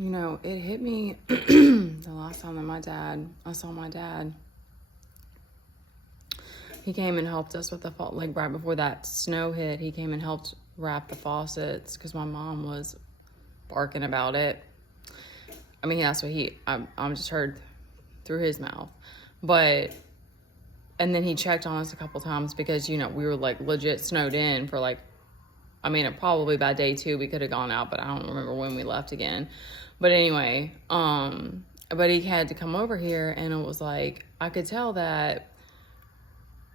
You know, it hit me the last time that I saw my dad. He came and helped us with the fall, like right before that snow hit. He came and helped wrap the faucets because my mom was barking about it. I mean, that's what I'm just heard through his mouth. But, and then he checked on us a couple times because, you know, we were like legit snowed in for like, I mean, probably by day 2 we could have gone out, but I don't remember when we left again. But anyway, but he had to come over here, and it was like, I could tell that,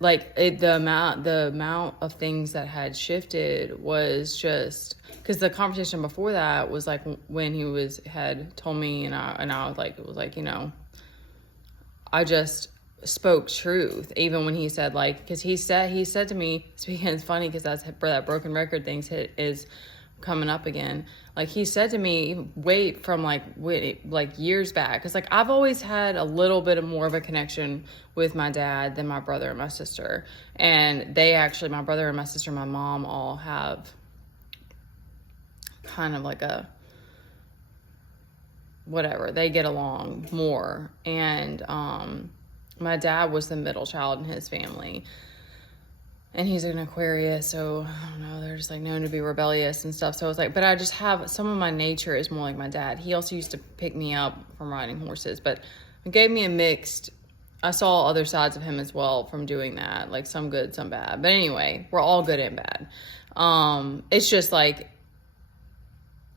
like, the amount of things that had shifted was just, because the conversation before that was like when he had told me, and I was like, it was like, you know, I just spoke truth, even when he said, like, because he said to me, speaking, it's funny because that's where that broken record things is coming up again. Like, he said to me, wait, from like years back, because like I've always had a little bit of more of a connection with my dad than my brother and my sister, and they actually, my brother and my sister and my mom all have kind of like a whatever, they get along more. And my dad was the middle child in his family, and he's an Aquarius, so I don't know, they're just like known to be rebellious and stuff. So I was like, but I just have some of my nature is more like my dad. He also used to pick me up from riding horses, but it gave me a mixed, I saw other sides of him as well from doing that, like some good, some bad. But anyway, we're all good and bad. It's just like,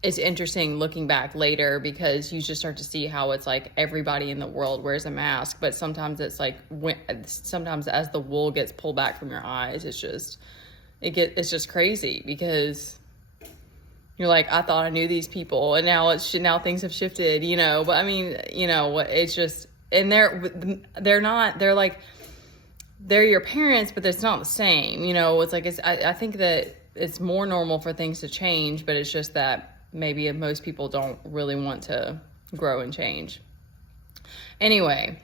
it's interesting looking back later because you just start to see how it's like everybody in the world wears a mask, but sometimes it's like sometimes as the wool gets pulled back from your eyes, it's just crazy because you're like, I thought I knew these people, and now things have shifted, you know. But I mean, you know, it's just, and they're not, they're like, they're your parents, but it's not the same, you know. It's like, I think that it's more normal for things to change, but it's just that maybe most people don't really want to grow and change. Anyway,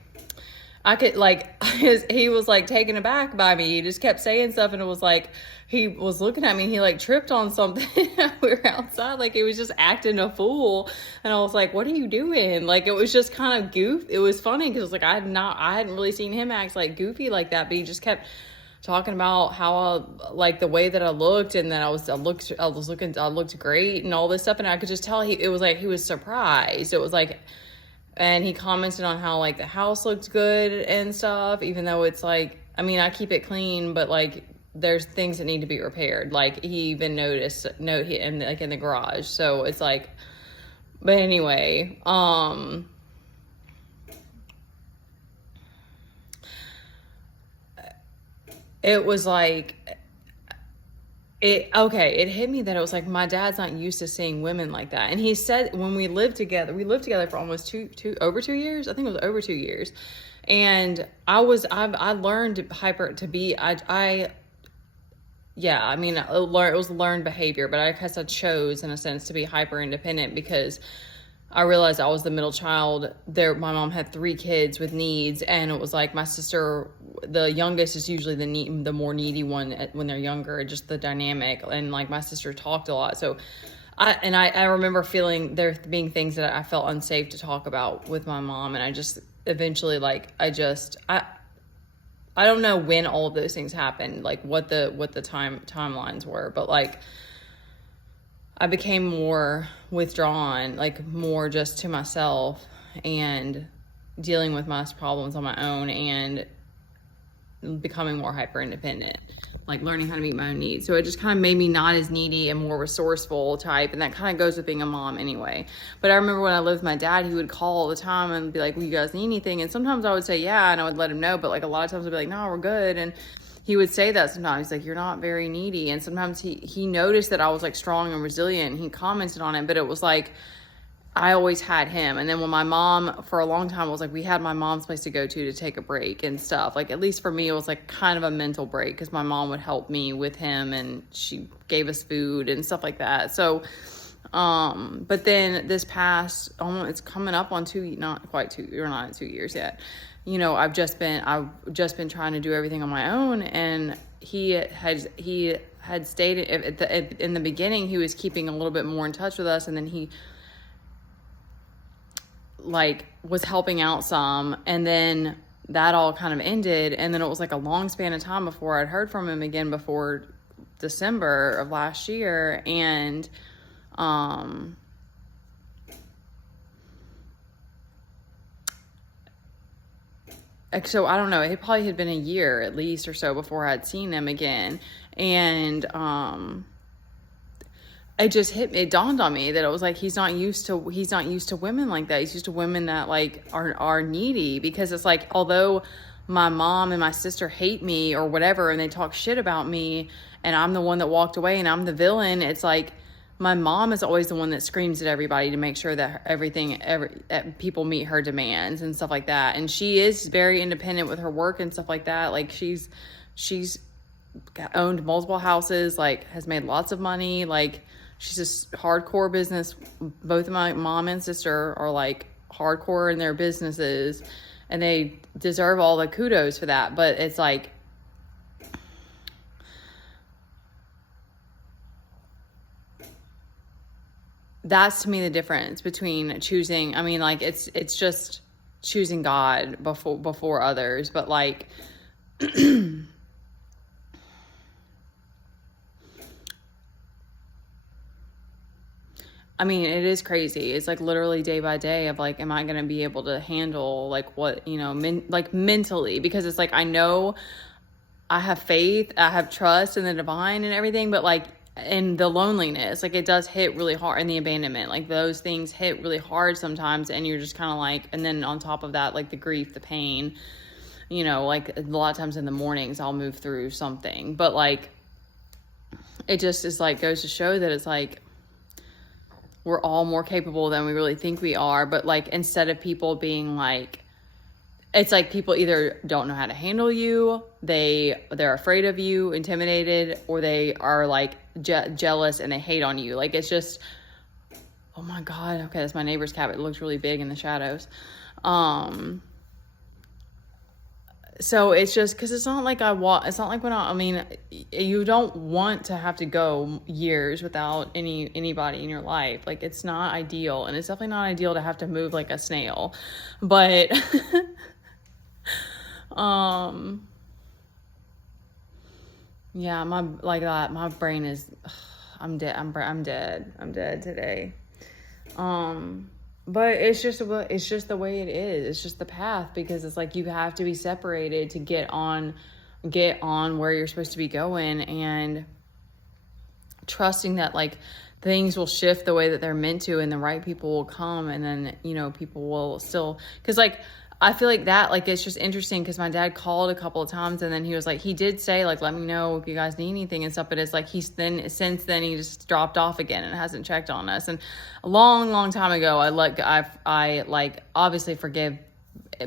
I could like, he was like taken aback by me. He just kept saying stuff, and it was like, he was looking at me, and he like tripped on something. We were outside, like he was just acting a fool, and I was like, what are you doing? Like, it was just kind of it was funny because like I hadn't really seen him act like goofy like that, but he just kept talking about how like the way that I looked, and that I looked great and all this stuff, and I could just tell it was like he was surprised. It was like, and he commented on how like the house looked good and stuff, even though it's like, I mean, I keep it clean, but like there's things that need to be repaired. Like he even noticed in the garage. So it's like, but anyway, it was like, it hit me that it was like, my dad's not used to seeing women like that. And he said, when we lived together for almost over 2 years. I think it was over 2 years. And I learned I mean, it was learned behavior, but I guess I chose in a sense to be hyper independent because I realized I was the middle child. My mom had 3 kids with needs, and it was like my sister, the youngest, is usually the more needy one when they're younger, just the dynamic. And like my sister talked a lot, so I remember feeling there being things that I felt unsafe to talk about with my mom, and I just eventually I don't know when all of those things happened, like what the timelines were, but like I became more withdrawn, like more just to myself and dealing with my problems on my own and becoming more hyper independent, like learning how to meet my own needs. So it just kind of made me not as needy and more resourceful type. And that kind of goes with being a mom anyway. But I remember when I lived with my dad, he would call all the time and be like, well, you guys need anything? And sometimes I would say, yeah, and I would let him know. But like a lot of times I'd be like, no, we're good. And he would say that sometimes. He's like, you're not very needy. And sometimes he noticed that I was like strong and resilient, and he commented on it. But it was like, I always had him. And then when my mom, for a long time, was like, we had my mom's place to go to take a break and stuff. Like, at least for me, it was like kind of a mental break because my mom would help me with him, and she gave us food and stuff like that. So, but then this past, it's coming up on not quite 2, you're not at 2 years yet. You know, I've just been trying to do everything on my own. And he had stated in the beginning, he was keeping a little bit more in touch with us. And then he like was helping out some, and then that all kind of ended, and then it was like a long span of time before I'd heard from him again before December of last year. And so I don't know, it probably had been a year at least or so before I'd seen him again. And it dawned on me that it was like he's not used to women like that. He's used to women that like are needy, because it's like, although my mom and my sister hate me or whatever and they talk shit about me and I'm the one that walked away and I'm the villain, it's like my mom is always the one that screams at everybody to make sure that people meet her demands and stuff like that. And she is very independent with her work and stuff like that. Like she's owned multiple houses, like has made lots of money. Like she's just hardcore business. Both of my mom and sister are like hardcore in their businesses, and they deserve all the kudos for that. But it's like, that's to me the difference between choosing, I mean, like it's just choosing God before others. But like I mean, it is crazy. It's like literally day by day of like, am I going to be able to handle like what, like mentally? Because it's like, I know I have faith, I have trust in the divine and everything, but like, and the loneliness, like it does hit really hard, and the abandonment, like those things hit really hard sometimes, and you're just kind of like, and then on top of that, like the grief, the pain, like a lot of times in the mornings I'll move through something. But like, it just is like, goes to show that it's like, we're all more capable than we really think we are. But like, instead of people being like, it's like people either don't know how to handle you, they're afraid of you, intimidated, or they are like jealous and they hate on you. Like, it's just, oh my God. Okay, that's my neighbor's cat. It looks really big in the shadows. So it's just, because it's not like it's not like I mean, you don't want to have to go years without anybody in your life. Like, it's not ideal, and it's definitely not ideal to have to move like a snail. But yeah, my brain is, I'm dead. I'm dead today. But it's just the way it is. It's just the path, because it's like you have to be separated to get on where you're supposed to be going, and trusting that like things will shift the way that they're meant to, and the right people will come, and then, people will still, because like, I feel like that, like, it's just interesting because my dad called a couple of times, and then he was like, he did say like, let me know if you guys need anything and stuff. But it's like, since then he just dropped off again and hasn't checked on us. And a long time ago, I obviously forgive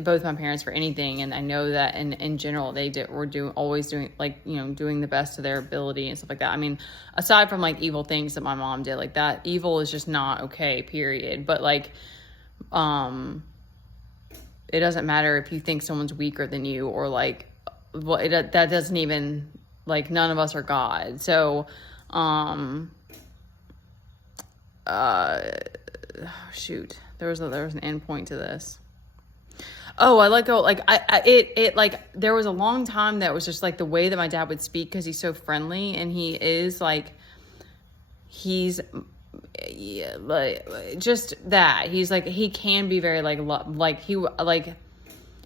both my parents for anything. And I know that in general, were always doing like, doing the best of their ability and stuff like that. I mean, aside from like evil things that my mom did, like that evil is just not okay, period. But like, it doesn't matter if you think someone's weaker than you, or like, that doesn't even, like, none of us are God. So, shoot, there was an end point to this. Oh, I let go. Like there was a long time that was just like the way that my dad would speak, because he's so friendly, and he is like, yeah, like just that he's like, he can be very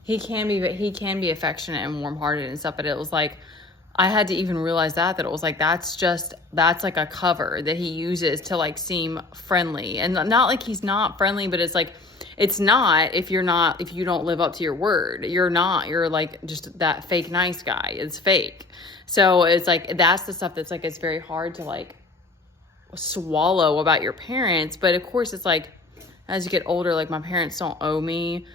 he can be affectionate and warm-hearted and stuff. But it was like, I had to even realize that it was like, that's like a cover that he uses to like seem friendly, and not like he's not friendly, but it's like, it's not, if you don't live up to your word, you're like just that fake nice guy. It's fake. So it's like, that's the stuff that's like, it's very hard to like swallow about your parents. But of course, it's like, as you get older, like my parents don't owe me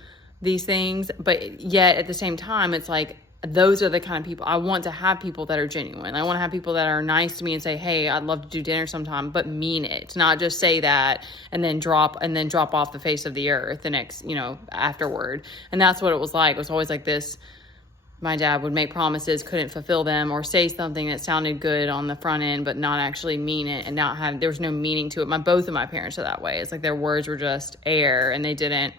these things, but yet at the same time, it's like, those are the kind of people I want to have, people that are genuine. I want to have people that are nice to me and say, hey, I'd love to do dinner sometime, but mean it, not just say that and then drop off the face of the earth the next, afterward. And that's what it was like. It was always like this my dad would make promises, couldn't fulfill them, or say something that sounded good on the front end, but not actually mean it, and there was no meaning to it. Both of my parents are that way. It's like their words were just air, and they didn't.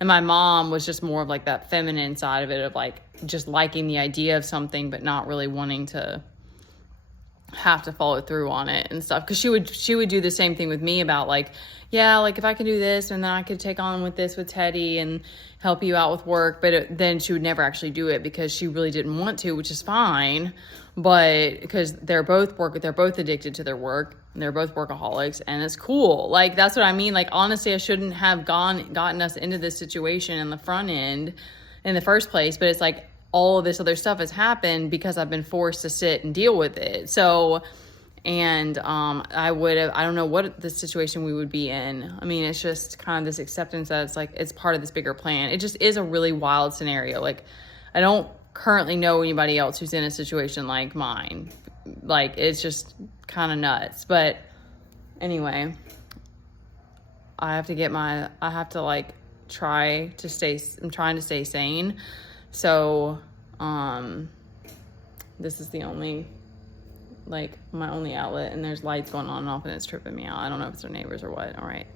And my mom was just more of like that feminine side of it, of like just liking the idea of something, but not really wanting to have to follow through on it and stuff. Because she would do the same thing with me about like, yeah, like if I could do this, and then I could take on with this with Teddy and help you out with work. But then she would never actually do it because she really didn't want to, which is fine. But because they're both addicted to their work, and they're both workaholics, and it's cool. Like, that's what I mean. Like, honestly, I shouldn't have gotten us into this situation in the front end in the first place. But it's like all of this other stuff has happened because I've been forced to sit and deal with it. So, and I don't know what the situation we would be in. I mean, it's just kind of this acceptance that it's like, it's part of this bigger plan. It just is a really wild scenario. Like, I don't currently know anybody else who's in a situation like mine. Like, it's just kind of nuts. But anyway, I'm trying to stay sane. So, this is the only, like, my only outlet, and there's lights going on and off, and it's tripping me out. I don't know if it's our neighbors or what. All right.